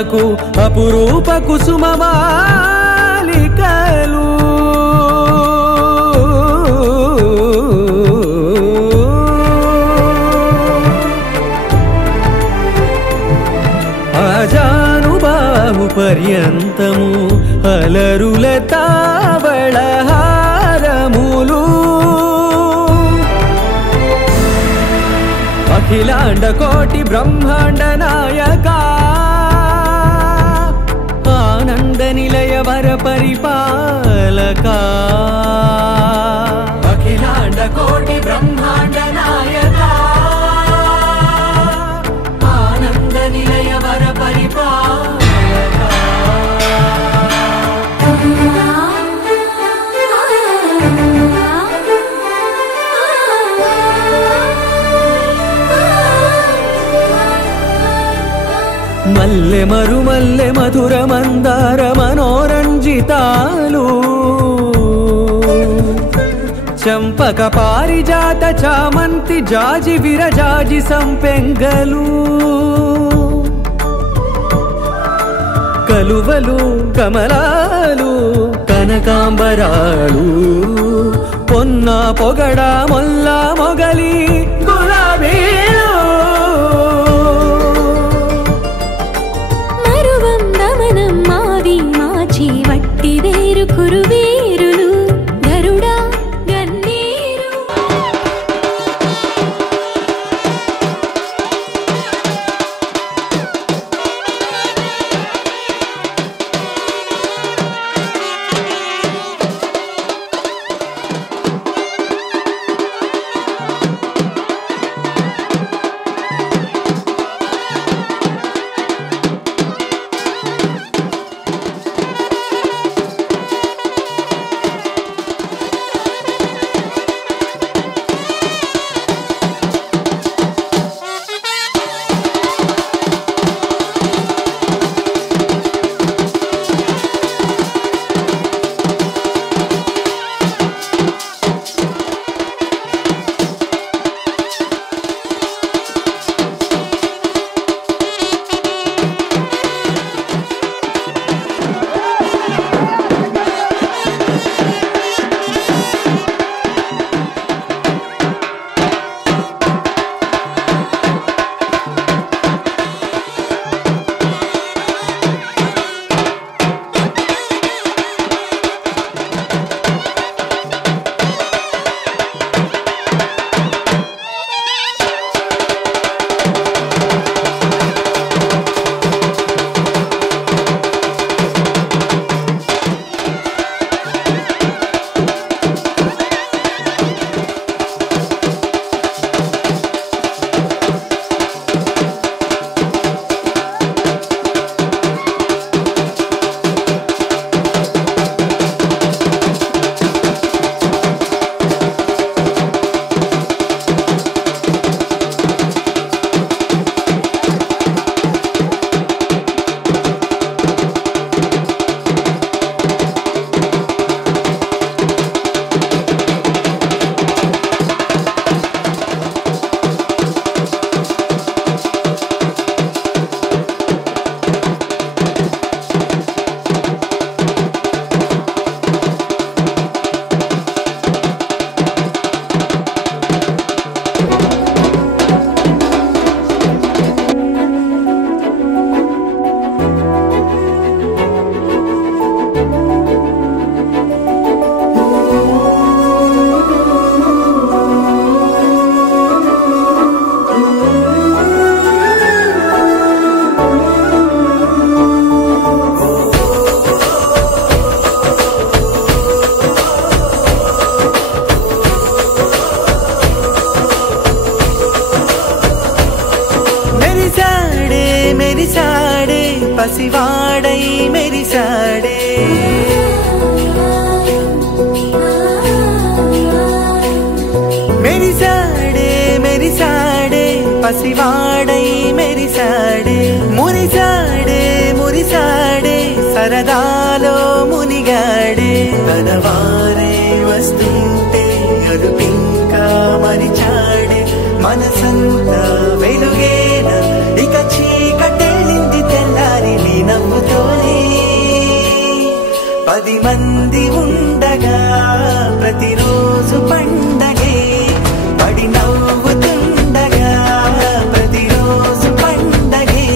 కమలకు అపురూప కుసుమమాలికలు ఆజానుబాహు పర్యంతము అలరుల తావళహారములు అఖిలాండ కోటి బ్రహ్మాండ నాయక ఆనంద నిలయ వర పరిపాలక అఖిలాండ కోటి బ్రహ్మాండ నాయక ఆనంద నిలయ వర పరిపాలక మల్లె మరుమల్లె మధుర మందార మనోరంజితాలు చంపక పారిజాత చామంతి జాజి విరజాజి సంపెంగలు కలువలు కమలాలు కనకాంబరాలు పొన్న పొగడ మొల్ల మొగలి గులాబీలు వట్టి వేరు కురువేరులు గరుడా గన్నేరు పసివాడై మెరిసాడే మెరిసాడే మెరిసాడే పసివాడై మెరిసాడే మురిసాడే మురిసాడే సరదాలో మునిగాడే తనవారే వస్తుంటే అదుపింకా మరిచాడే మనసంతా వెలుగేన ఇక చీకటెళ్ళింది తెల్లారి 10 మంది ఉండగా ప్రతిరోజు పండగే పడి నవ్వుతుండగా ప్రతిరోజు పండగే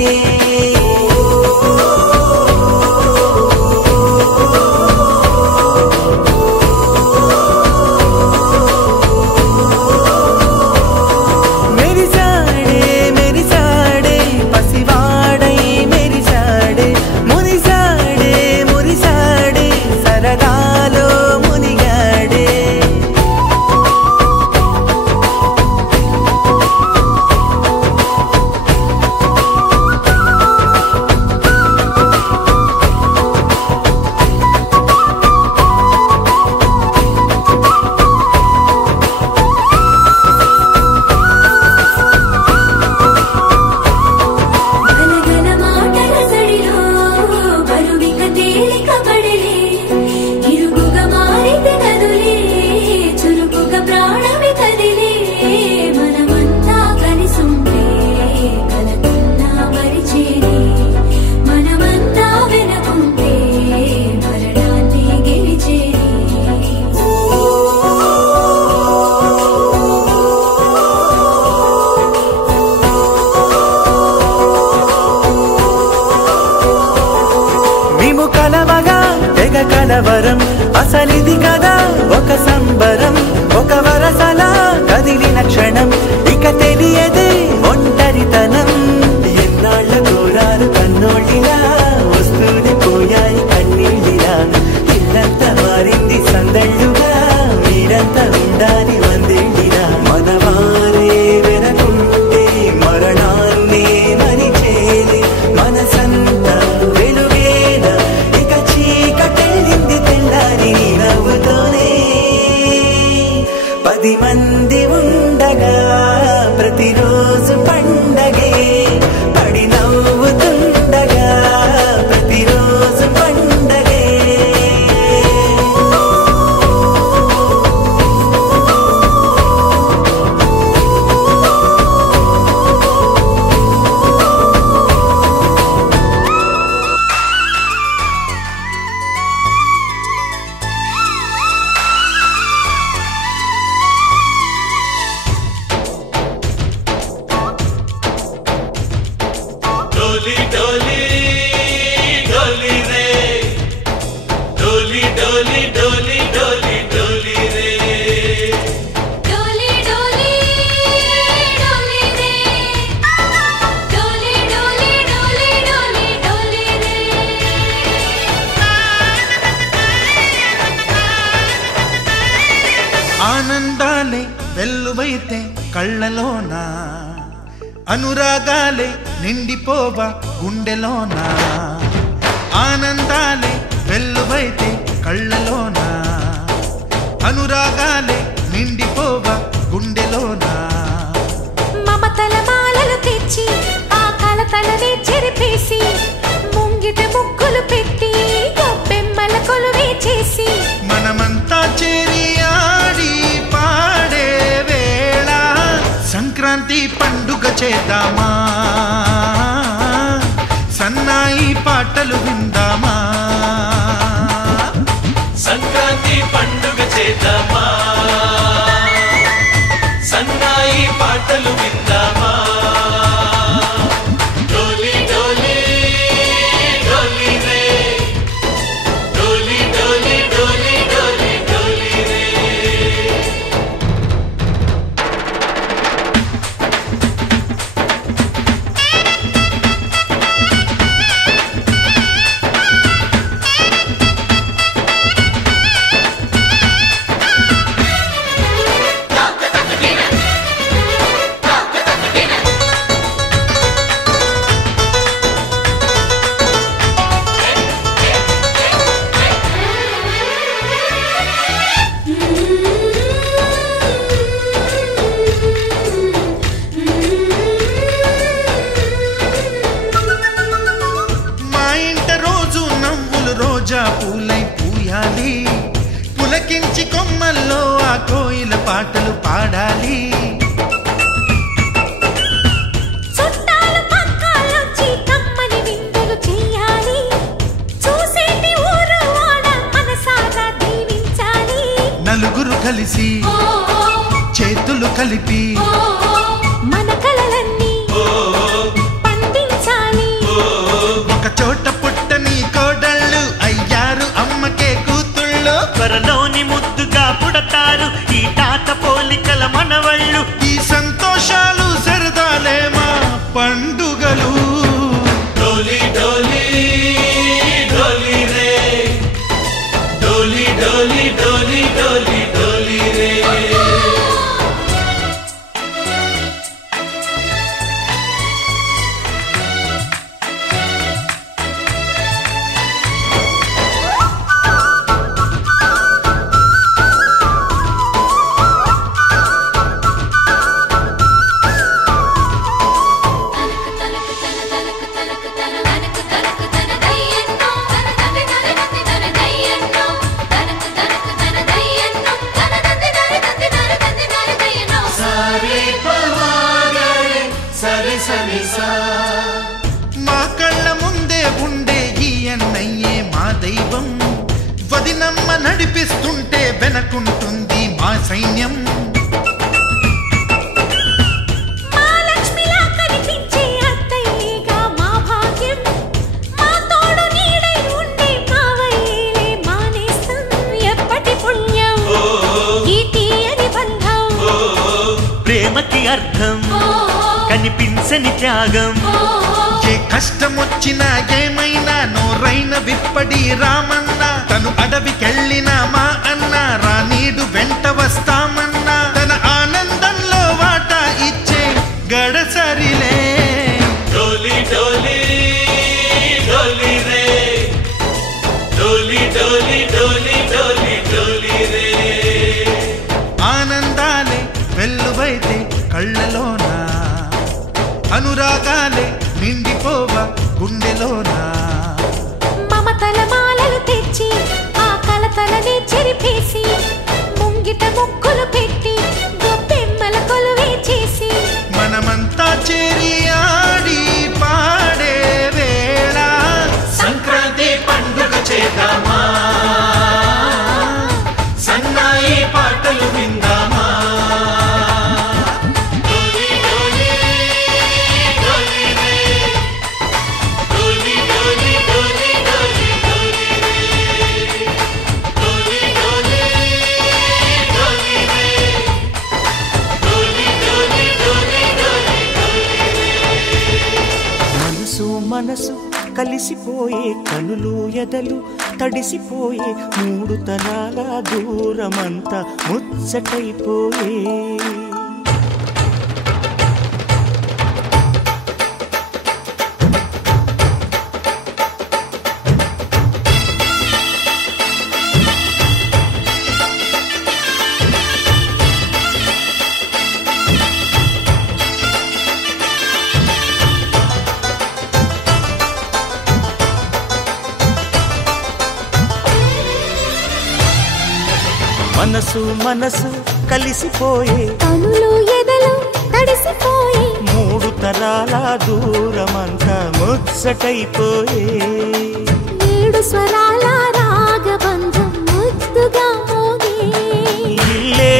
కలవరం అసలిది కదా ఒక సంబరం ఒక వరసలా కదిలిన క్షణం ఇక తెలియదే ఒంటరితనం ఎన్నాళ్ళ కోరారు కన్నోళ్ళిలా వస్తూనే పోయాయి కన్నీళ్ళిలా ఇల్లంతా మారింది సందళ్ళుగా మీరంతా ఉండాలి వందేళ్ళిలా మనవారే వెనకుంటే మరణాన్నే మరిచేది మనసంతా వెలుగేన ఇక చీకటెళ్ళింది తెల్లారి నవ్వుతోనే 10 మంది ఉండగా ప్రతిరోజు పండగే పడి నవ్వుతుండగా ప్రతిరోజు పండగే डोली डोली डोली रे डोली डोली डोली डोली डोली रे डोली डोली डोली रे डोली डोली डोली डोली डोली रे ఆనందాలే వెల్లువైతే కళ్ళలోనా అనురాగాలే నిండిపోవా గుండెలోనా ఆనందాలే వెల్లువైతే కళ్ళలోనా అనురాగాలే నిండిపోవా గుండెలోనా మమతల మాలలు తెచ్చి ఆ కలతలనే చెరిపేసి ముంగిట ముగ్గులు పెట్టి గొప్పెమ్మల కొలువే చేసి మనమంతా చేరి ఆడి పాడే వేళ సంక్రాంతి పండుగ చేద్దామా సన్నాయి పాటలు విందామా సంక్రాంతి పండుగ చేద్దామా సన్నాయి పాటలు విందామా డోలి డోలి డోలి రే డోలి డోలి డోలి డోలి డోలి రే రోజా పూలై పూయాలి పులకించి కొమ్మల్లో ఆ కోయిల పాటలు పాడాలి చుట్టాలు పక్కాలొచ్చి కమ్మని విందులు చెయ్యాలి చూసేటి ఊరు వాడ కలిసి చేతులు కలిపి మన కలలన్నీ పండించాలి. ఒక చోట పుట్టని కోడళ్ళు అయ్యారు అమ్మకే కూతుళ్ళు. త్వరలోని ముద్దుగా పుడతారు ఈ తాత పోలికల మనవళ్ళు. ఈ సంతోషాలు సరదాలే మా పండుగలు. డోలి డోలి డోలి రే, డోలి డోలి డోలి డోలి డోలి రే. మా కళ్ళ ముందే ఉండే ఈ అన్నయ్యే మా దైవం. వదినమ్మ నడిపిస్తుంటే వెనకుంటుంది మా సైన్యం. మా లక్ష్మిలా కనిపించే అత్తయ్యేగా మా భాగ్యం. మా తోడు నీడై ఉండే మావయ్యేలే మా నేస్తం. ఎప్పటి పుణ్యం ఈ తీయని బంధం. ప్రేమకి అర్థం కనిపించని త్యాగం. ఏ కష్టం వచ్చినా ఏమైనా నోరైన విప్పడి రామన్న. తను అడవికెళ్ళిన మా అన్న రానీడు వెంట వస్తామన్నా. తన ఆనందంలో వాటా ఇచ్చే గడసరిలే. డోలి డోలి డోలి రే, డోలి డోలి డోలి డోలి డోలి రే. ఆనందాలే వెల్లువైతే కళ్ళలోనా, అనురాగాలే నిండిపోవ గుండెలోనా. మమతల మాలలు తెచ్చి ఆ కలతలనే చెరిపేసి ముంగిట ముక్కులు పెట్టి గొప్పెమ్మల కొలువే చేసి మనమంతా చేరి ఆడి పాడే వేళ సంక్రాంతి పండుగ చేద్దామా, సన్నాయి పాటలు విందామా. డోలి డోలి డోలి రే, డోలి డోలి డోలి డోలి డోలి రే, డోలి డోలి డోలి రే, డోలి డోలి డోలి డోలి డోలి రే. మనసు మనసు కలిసిపోయే కనులు ఎదలు తడిసిపోయే మూడు తరాల దూరమంతా ముచ్చటైపోయే. మనసు మనసు కలిసిపోయే కనులు ఎదలు తడిసిపోయి మూడు తరాల దూరమంతా ముచ్చటైపోయే. ఏడు స్వరాల రాగబంధం ముద్దుగా మోగే. ఇల్లే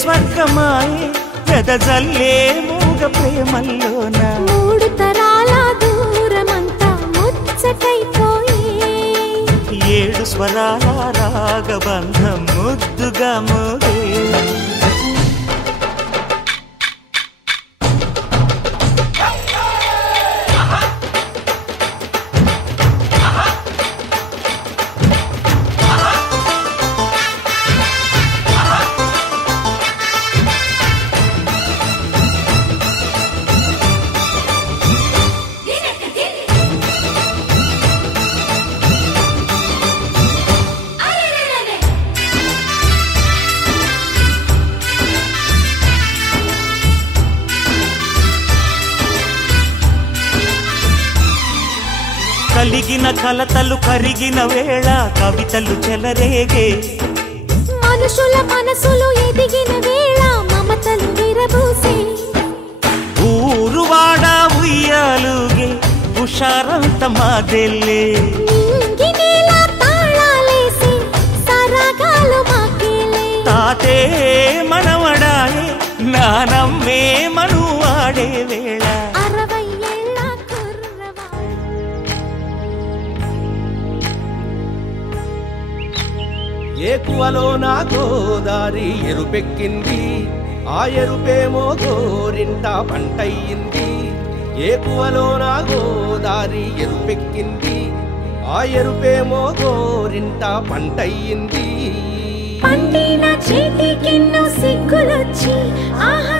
స్వర్గమాయే వెదజల్లే మూగ ప్రేమల్లోన. మూడు తరాల దూరమంతా ముచ్చటైపోయి ఏడు స్వరాల రాగబంధం ముద్దుగా మోగే. కలిగిన కలతలు కరిగిన వేళ కవితలు చెలరేగే. మనుషుల మనసులు ఎదిగిన వేళ మమతలు విరబూసే. ఊరువాడ ఉయ్యాలుగే హుషారంత మాదెల్లే. నింగి నేల తాళాలేసి సరాగాలు మాకేలే. తాత మాటే మనవడాయే నానమ్మే మనువాడే వేళ 60 ఏళ్ళ కుర్రవాడు ఏకువలో నా గోదారి ఎరుపెక్కింది ఆ ఎరుపేమో గోరింట పంటయ్యింది ఏకువలో నా గోదారి ఎరుపెక్కింది ఆ ఎరుపేమో గోరింట పంటయ్యింది పండిన చేతికెన్నో సిగ్గులొచ్చి ఆహా